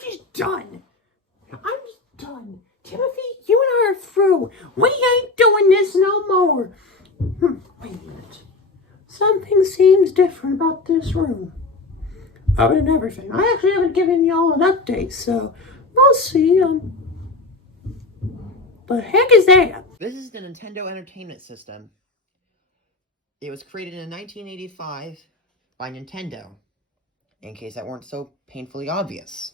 just done. I'm just done. Timothy, you and I are through. We ain't doing this no more. Wait a minute. Something seems different about this room. Other than everything. I actually haven't given y'all an update, so we'll see. The heck is that? This is the Nintendo Entertainment System. It was created in 1985 by Nintendo, in case that weren't so painfully obvious.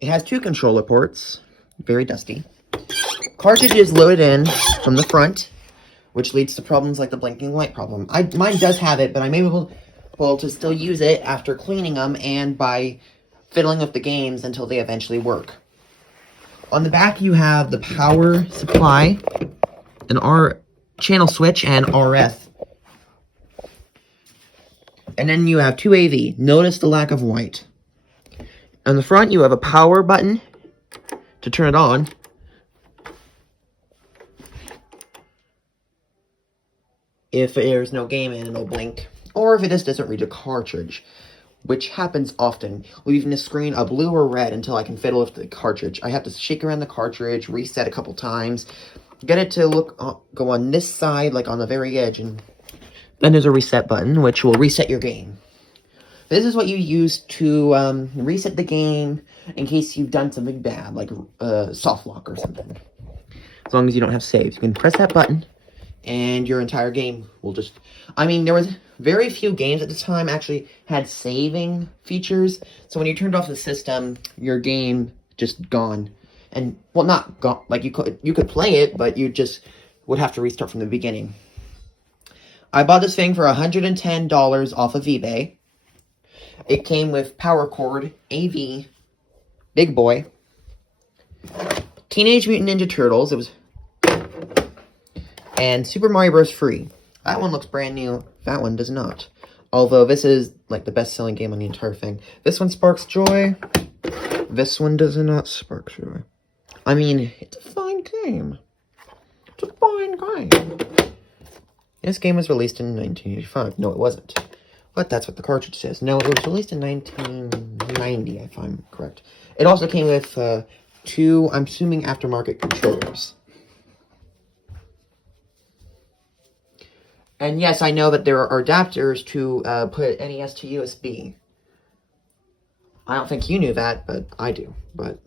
It has 2 controller ports, very dusty. Cartridge is loaded in from the front, which leads to problems like the blinking light problem. Mine does have it, but I'm able to still use it after cleaning them and by fiddling with the games until they eventually work. On the back, you have the power supply, an R channel switch, and RF. And then you have 2 AV. Notice the lack of white. On the front, you have a power button to turn it on. If there's no game in, it'll blink. Or if it just doesn't read a cartridge, which happens often, leaving the screen a blue or red until I can fiddle with the cartridge. I have to shake around the cartridge, reset a couple times, get it to go on this side, like on the very edge, and then there's a reset button, which will reset your game. This is what you use to reset the game in case you've done something bad, like soft lock or something. As long as you don't have saves. You can press that button, and your entire game will just... I mean, there was very few games at the time actually had saving features, so when you turned off the system, your game just gone. And, well, not gone, like you could play it, but you just would have to restart from the beginning. I bought this thing for $110 off of eBay. It came with power cord, AV, Big Boy, Teenage Mutant Ninja Turtles, and Super Mario Bros. Free. That one looks brand new. That one does not. Although this is like the best-selling game on the entire thing. This one sparks joy. This one does not spark joy. I mean, it's a fine game. It's a fine game. This game was released in 1985. No, it wasn't. But that's what the cartridge says. No, it was released in 1990, if I'm correct. It also came with 2, I'm assuming, aftermarket controllers. And yes, I know that there are adapters to put NES to USB. I don't think you knew that, but I do. But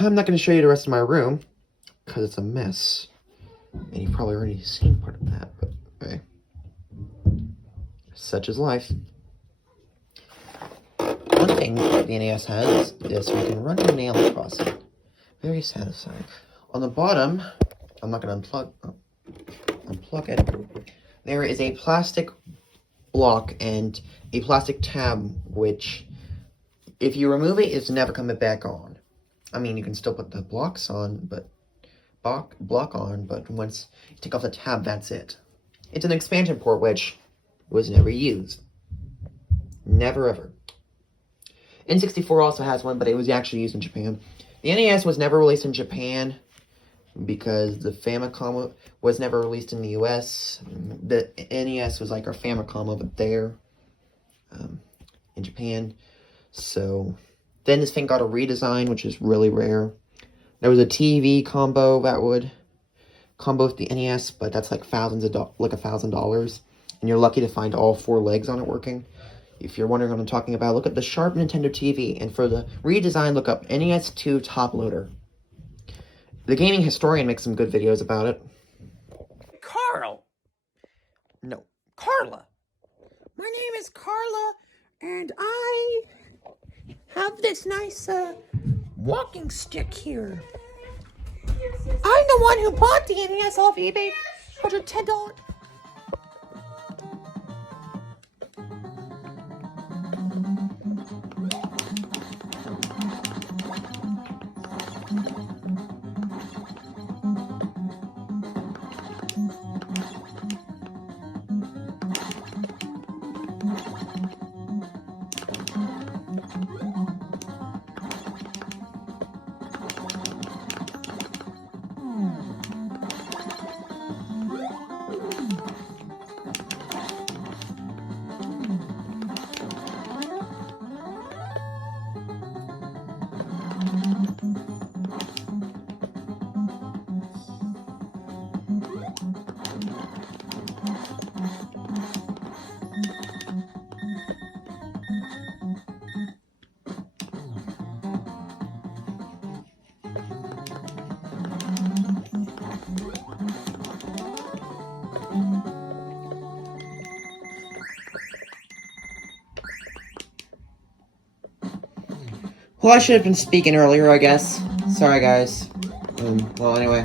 I'm not going to show you the rest of my room, because it's a mess. And you've probably already seen part of that, but okay. Such is life. One thing the NES has is we can run a nail across it. Very satisfying. On the bottom, I'm not going to unplug it. There is a plastic block and a plastic tab, which, if you remove it, it's never coming back on. I mean, you can still put the blocks on, but block on, but once you take off the tab, that's it. It's an expansion port, which was never used. Never ever. N64 also has one, but it was actually used in Japan. The NES was never released in Japan because the Famicom was never released in the US. The NES was like our Famicom over there in Japan. So then this thing got a redesign, which is really rare. There was a TV combo that would combo with the NES, but that's like $1,000, and you're lucky to find all 4 legs on it working. If you're wondering what I'm talking about, look at the Sharp Nintendo TV, and for the redesign, look up NES2 Top Loader. The Gaming Historian makes some good videos about it. Carl! No, Carla! My name is Carla, and I have this nice, walking stick here. I'm the one who bought the NES off eBay for $110. Well, I should have been speaking earlier, I guess. Sorry, guys. Well, anyway.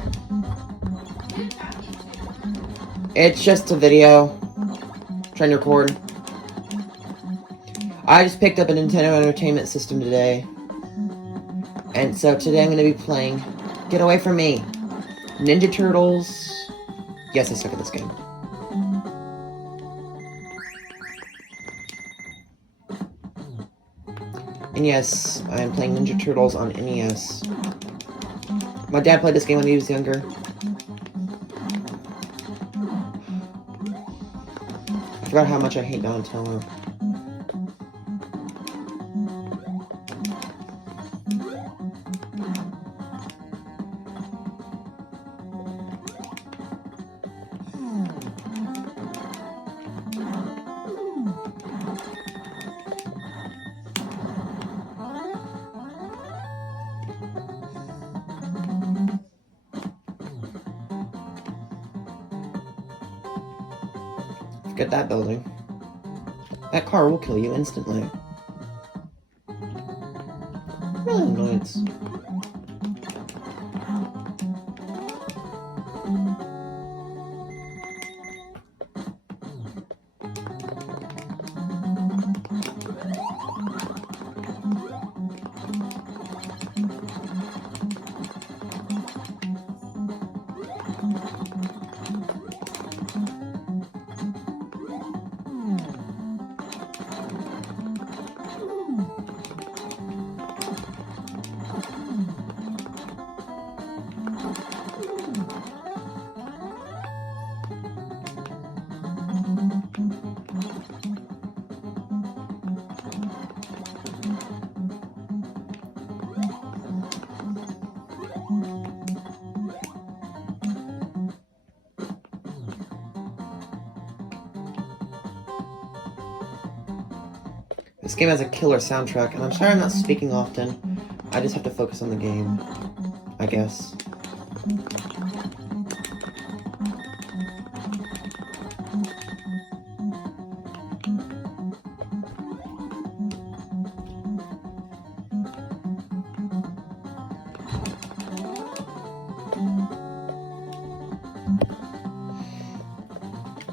It's just a video. Trying to record. I just picked up a Nintendo Entertainment System today. And so today I'm going to be playing Get Away From Me. Ninja Turtles. Yes, I suck at this game. And yes, I am playing Ninja Turtles on NES. My dad played this game when he was younger. I forgot how much I hate Donatello. Forget that building. That car will kill you instantly. Really annoyance. This game has a killer soundtrack, and I'm sorry I'm not speaking often. I just have to focus on the game, I guess.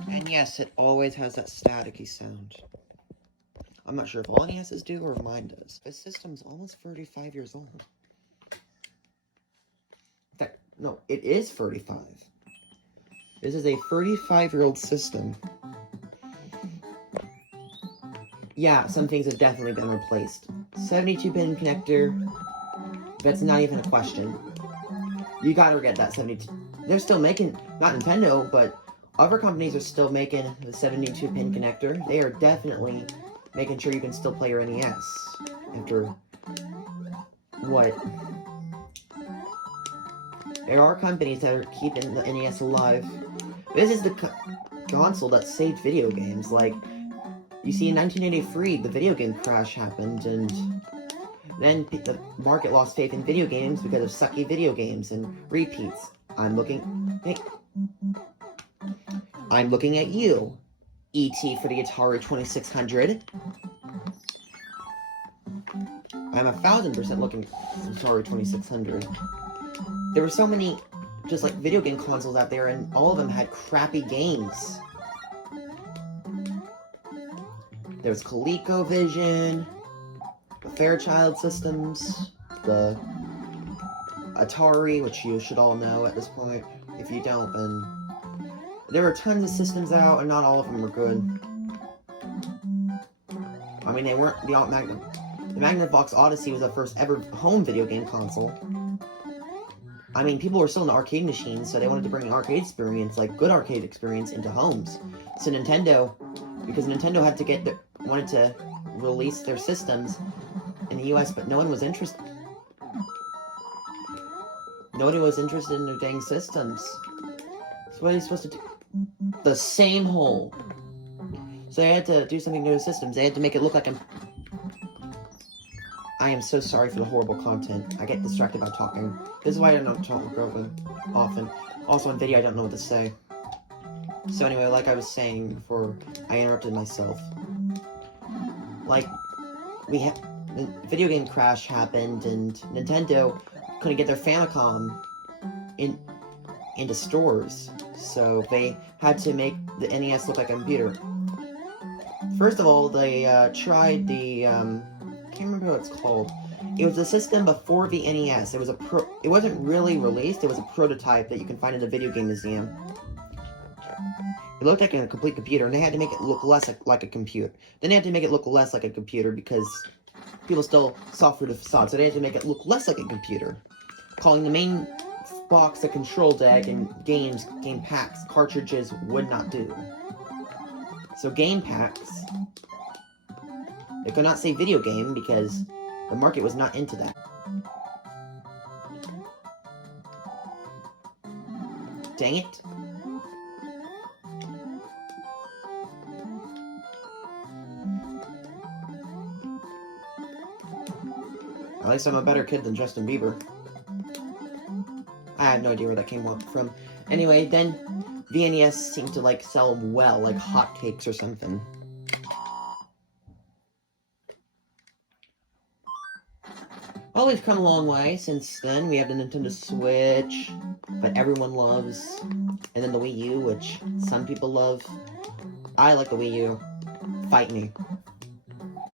And yes, it always has that staticky sound. I'm not sure if all NESs do or if mine does. This system's almost 35 years old. In fact, no, it is 35. This is a 35-year-old system. Yeah, some things have definitely been replaced. 72-pin connector, that's not even a question. You gotta get that 72. They're still making, not Nintendo, but other companies are still making the 72-pin connector. They are definitely making sure you can still play your NES after what? There are companies that are keeping the NES alive. This is the console that saved video games. Like, you see, in 1983, the video game crash happened, and then the market lost faith in video games because of sucky video games and repeats. I'm looking at you, E.T. for the Atari 2600. I'm 1000% looking at the Atari 2600. There were so many, just like, video game consoles out there, and all of them had crappy games. There was ColecoVision, the Fairchild Systems, the Atari, which you should all know at this point. If you don't, then there were tons of systems out, and not all of them were good. I mean, they weren't the Magnavox Odyssey was the first ever home video game console. I mean, people were still in the arcade machines, so they wanted to bring an arcade experience, like good arcade experience, into homes. So Nintendo, because Nintendo had to wanted to release their systems in the US, but no one was interested. Nobody was interested in their dang systems. So what are you supposed to do? The same hole. So they had to do something to the systems. They had to make it look like I am so sorry for the horrible content. I get distracted by talking. This is why I don't talk often. Also on video, I don't know what to say. So anyway, like I was saying before I interrupted myself. Like, the video game crash happened, and Nintendo couldn't get their Famicom into stores, so they had to make the NES look like a computer. First of all, they tried the can't remember what it's called. It was a system before the NES. It was it wasn't really released. It was a prototype that you can find in the video game museum. It looked like a complete computer, and they had to make it look less like a computer. Then they had to make it look less like a computer because people still saw through the facade, so they had to make it look less like a computer. Calling the main box a control deck, and game packs, cartridges would not do. So game packs, they could not say video game because the market was not into that. Dang it. At least I'm a better kid than Justin Bieber. I have no idea where that came from. Anyway, then the NES seemed to like sell well, like hotcakes or something. Well, we've come a long way since then. We have the Nintendo Switch, but everyone loves, and then the Wii U, which some people love. I like the Wii U. Fight me.